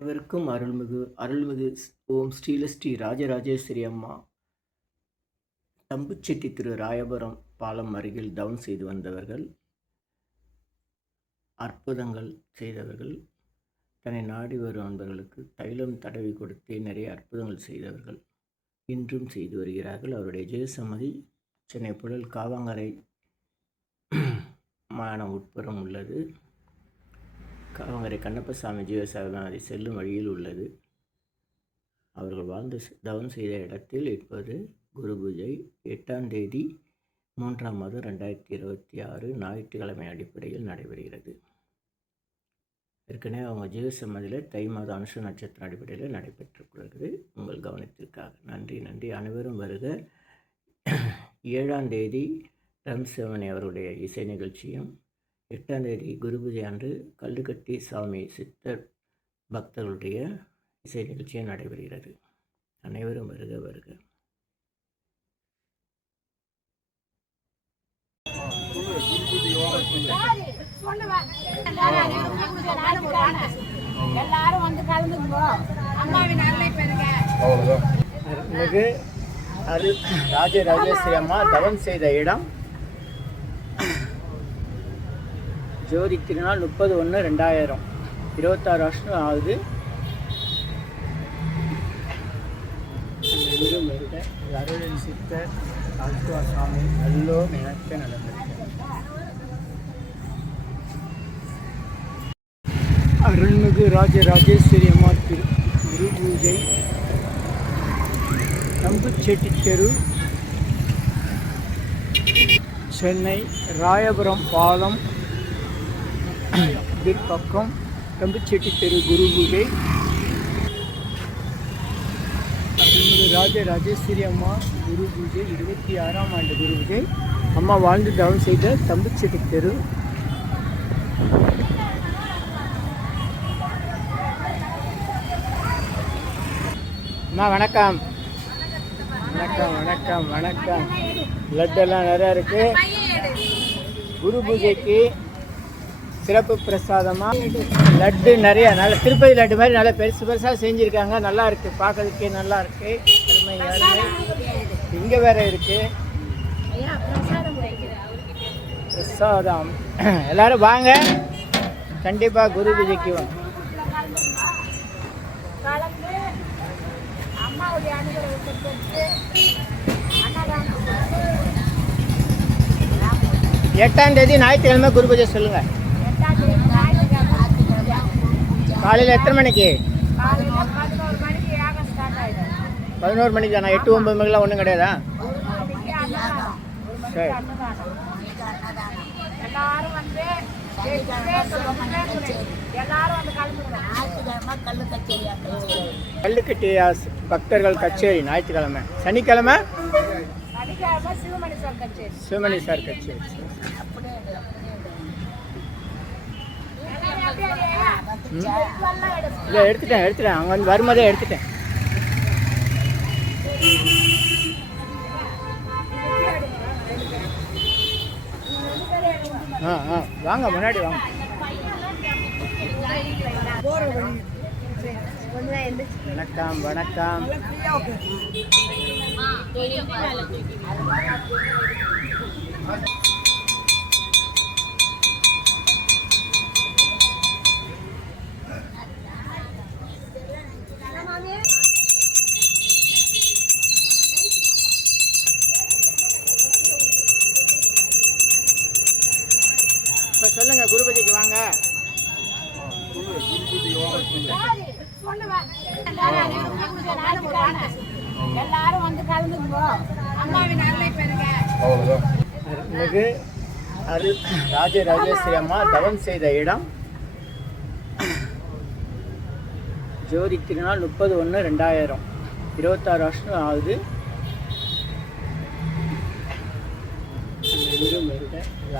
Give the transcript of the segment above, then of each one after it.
இவருக்கும் அருள்மிகு ஓம் ஸ்ரீலஸ்ரீ ராஜராஜேஸ்வரி அம்மா தம்புச்செட்டி திரு ராயபுரம் பாலம் அருகில் தவம் செய்து வந்தவர்கள், அற்புதங்கள் செய்தவர்கள், தன்னை நாடி வரும் அன்பர்களுக்கு தைலம் தடவி கொடுத்தே நிறைய அற்புதங்கள் செய்தவர்கள் இன்றும் செய்து வருகிறார்கள். அவருடைய ஜெயசமாதி சென்னை புழல் காவாங்கரை மாகாணம் உட்புறம் உள்ளது. காவாங்கரை கண்ணப்பசாமி ஜீவசமாதி செல்லும் வழியில் உள்ளது. அவர்கள் வாழ்ந்து தவம் செய்த இடத்தில் இப்போது குரு பூஜை 8ஆம் தேதி 3ஆம் மாதம் 2026 ஞாயிற்றுக்கிழமை அடிப்படையில் நடைபெறுகிறது. ஏற்கனவே அவங்க ஜீவசமாதியில் தை மாதம் அனுஷ நட்சத்திர அடிப்படையில் நடைபெற்றுள்ளது. உங்கள் கவனத்திற்காக நன்றி. அனைவரும் வருக. 7ஆம் தேதி ரம்சேவனி அவருடைய இசை நிகழ்ச்சியும், 8ஆம் தேதி குரு பூஜை அன்று கல்லுக்கட்டி சாமி சித்தர் பக்தர்களுடைய இசை நிகழ்ச்சியும் நடைபெறுகிறது. அனைவரும் வருக. எல்லாரும் வந்து கலந்துக்குவோம். அம்மாவின் அருளை பெறுக. மிகு ராஜராஜேஸ்வரி அம்மா தவம் செய்த இடம் ஜோதி திருநாள் 30/1/2000 26 வருஷம் ஆகுது. அருளின் சித்தர் அல்துவா சாமி எல்லோரும் எனக்கு நடந்திருக்கு. அருள்மிகு ராஜராஜேஸ்வரி அம்மா குரு பூஜை தம்புச்செட்டி தெரு, சென்னை ராயபுரம் பாலம் பக்கம் தம்புச்செட்டி தெரு குரு பூஜை. அருள்மிகு ராஜராஜேஸ்வரி அம்மா குரு பூஜை 26ஆம் ஆண்டு குரு பூஜை. அம்மா வாழ்ந்து தவம் செய்த தம்புச்செட்டி தெரு. அம்மா வணக்கம். லட்டெல்லாம் நிறையா இருக்குது. குரு பூஜைக்கு சிறப்பு பிரசாதமாக லட்டு நிறையா, நல்ல திருப்பதி லட்டு மாதிரி நல்லா பெருசாக செஞ்சுருக்காங்க. நல்லா இருக்குது, பார்க்கறதுக்கே நல்லா இருக்குது. அருமை. இங்கே வேறு இருக்குது பிரசாதம். எல்லோரும் வாங்க, கண்டிப்பாக குரு பூஜைக்கு வாங்க. 8ஆம் தேதி ஞாயிற்றுக்கிழமை குரு பூஜை சொல்லுங்கள். காலையில் எத்தனை மணிக்கு? 11 மணிக்கு தானா? 8-9 மணிக்கெலாம் ஒன்றும் கிடையாதா? சரி. கல்லுக்கட்டி பக்தர்கள் கச்சேரி ஞாயிற்றுக்கிழமை. சனிக்கிழமை சிவமணி சார் கச்சேரி. இல்லை எடுத்துட்டேன். அங்கே வந்து வரும்போதே எடுத்துட்டேன். வாங்க, முன்னாடி வாங்க. வணக்கம். இப்போ சொல்லுங்க, குரு பூஜைக்கு வாங்க. எல்லாரும் வந்து கலந்துக்குவோம். அம்மாவின் அருளை பெறுக. மிகு ராஜராஜேஸ்வரி அம்மா தவம் செய்த இடம் ஜோதி திருநாள் 30/1/2000 26 வருஷம் ஆகுது.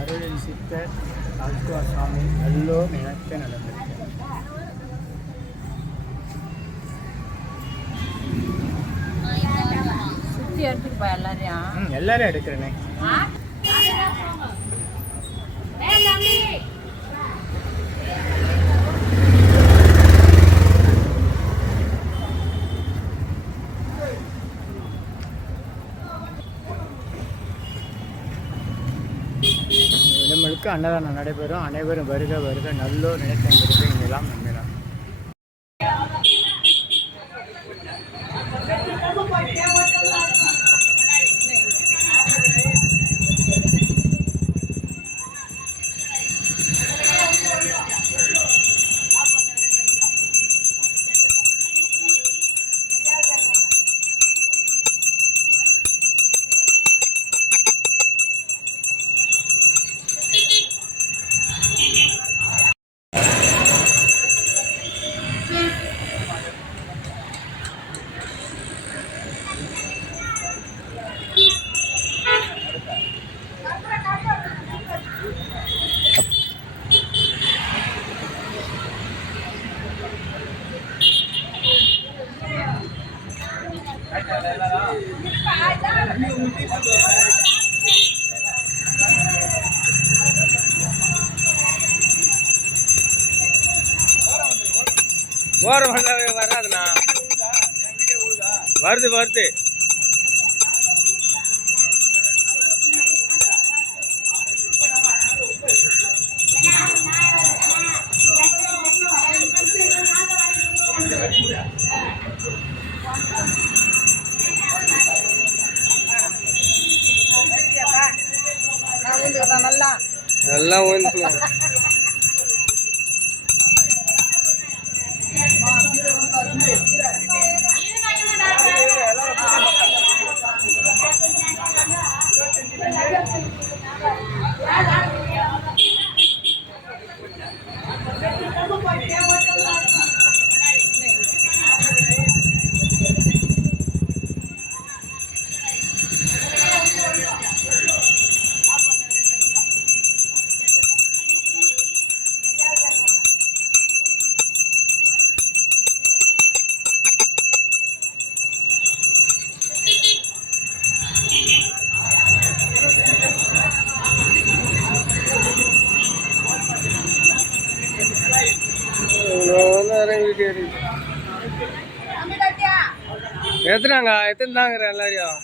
அருளின் சித்தர் அல்துவா சாமி எல்லோரும் எனக்கு நடந்திருக்கு. எல்லாரும் எடுக்கிறேனே. அன்னதானம் நடைபெறும். அனைவரும் வருக வருக, நல்லோர் நினைத்த இங்கெல்லாம் நம்பலாம். வராதுண்ணா, வருது வருது. நல்லா ஊந்து எத்தனாங்க எத்தனை தாங்கிற எல்லாரையும்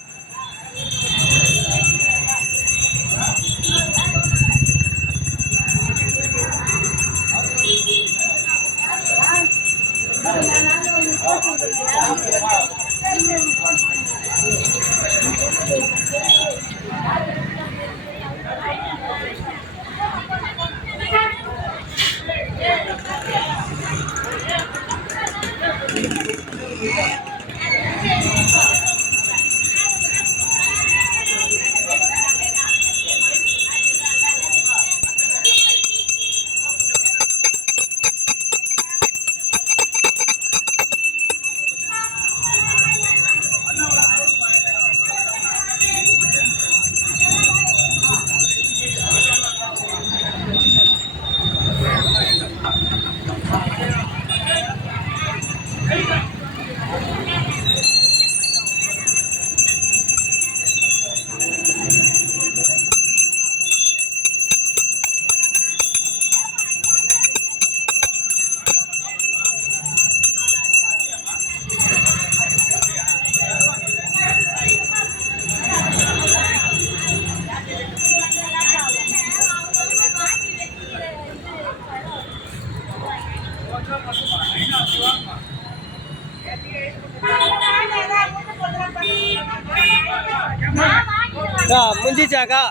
முடிஞ்சிச்சாக்கா?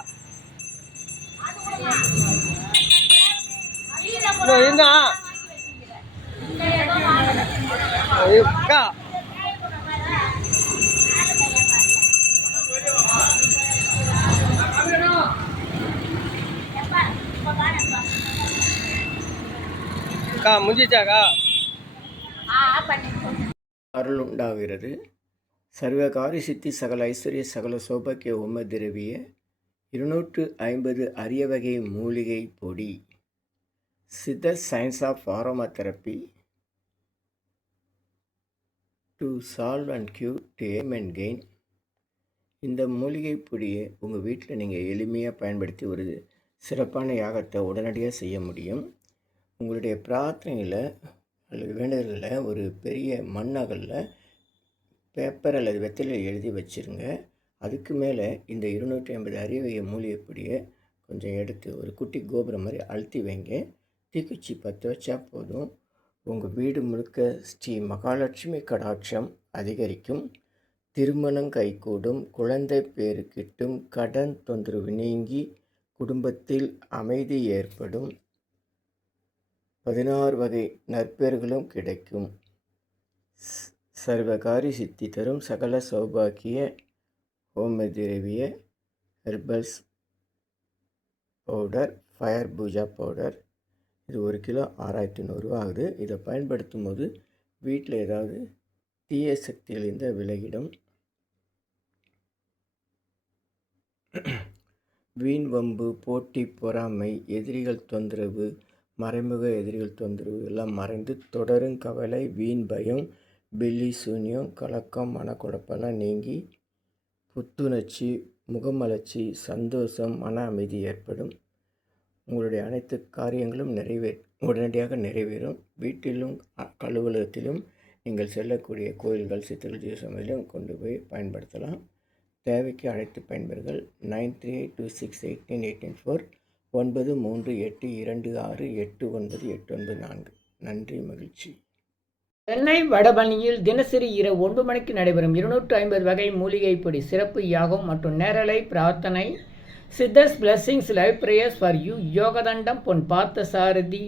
என்ன அக்கா அக்கா முடிஞ்சிச்சாக்கா? அருள் உண்டாகிறது. சர்வ காரிய சித்தி சகல ஐஸ்வர்ய சகல சௌபாக்கிய உமதிரவிய 250 அரிய வகை மூலிகை பொடி Siddha science of aromatherapy to solve and cure to aim and gain. இந்த மூலிகை பொடியை உங்கள் வீட்டில் நீங்கள் எளிமையாக பயன்படுத்தி ஒரு சிறப்பான யாகத்தை உடனடியாக செய்ய முடியும். உங்களுடைய பிரார்த்தனையில் அல்லது வேண்டுதலில் ஒரு பெரிய மண்ணகலில் பேப்பர் அல்லது வெற்றிலை எழுதி வச்சுருங்க. அதுக்கு மேலே இந்த 250 அரிய வகை மூலிகை பொடியை கொஞ்சம் எடுத்து ஒரு குட்டி கோபுரம் மாதிரி அழுத்தி வைங்க. தீக்குச்சி பற்ற வச்சா போதும். உங்கள் வீடு முழுக்க ஸ்ரீ மகாலட்சுமி கடாட்சம் அதிகரிக்கும். திருமணம் கைகூடும். குழந்தை பேறு கிட்டும். கடன் தொந்தரவு நீங்கி குடும்பத்தில் அமைதி ஏற்படும். 16 வகை நற்பெயர்களும் கிடைக்கும். சர்வகாரி சித்தி தரும் சகல சௌபாக்கிய ஹோமதிரவிய herbals powder, fire puja powder. இது 1 கிலோ 6100 ஆகுது. இதை பயன்படுத்தும் போது வீட்டில் ஏதாவது தீய சக்தியிலிருந்து விலகிடும். வீண் வம்பு, போட்டி, பொறாமை, எதிரிகள் தொந்தரவு, மறைமுக எதிரிகள் தொந்தரவு எல்லாம் மறைந்து தொடரும் கவலை, வீண் பயம், பில்லி சூன்யம், கலக்கம், மனக்குழப்பெல்லாம் நீங்கி புத்துணர்ச்சி, முகமலர்ச்சி, சந்தோஷம், மன அமைதி ஏற்படும். உங்களுடைய அனைத்து காரியங்களும் உடனடியாக நிறைவேறும். வீட்டிலும் அலுவலகத்திலும் நீங்கள் செல்லக்கூடிய கோயில்கள், சித்தர்கள், ஜீவசமாதியிலும் கொண்டு போய் பயன்படுத்தலாம். தேவைக்கு அழைத்து பயன்பெறுங்கள். 9382689884 9382268994. நன்றி, மகிழ்ச்சி. சென்னை வடபழனியில் தினசரி இரவு 9 மணிக்கு நடைபெறும் 250 வகை மூலிகை பொடி சிறப்பு யாகம் மற்றும் நேரலை பிரார்த்தனை. Siddhars blessings live prayers for you. யோகதண்டம் பொன் பார்த்தசாரதி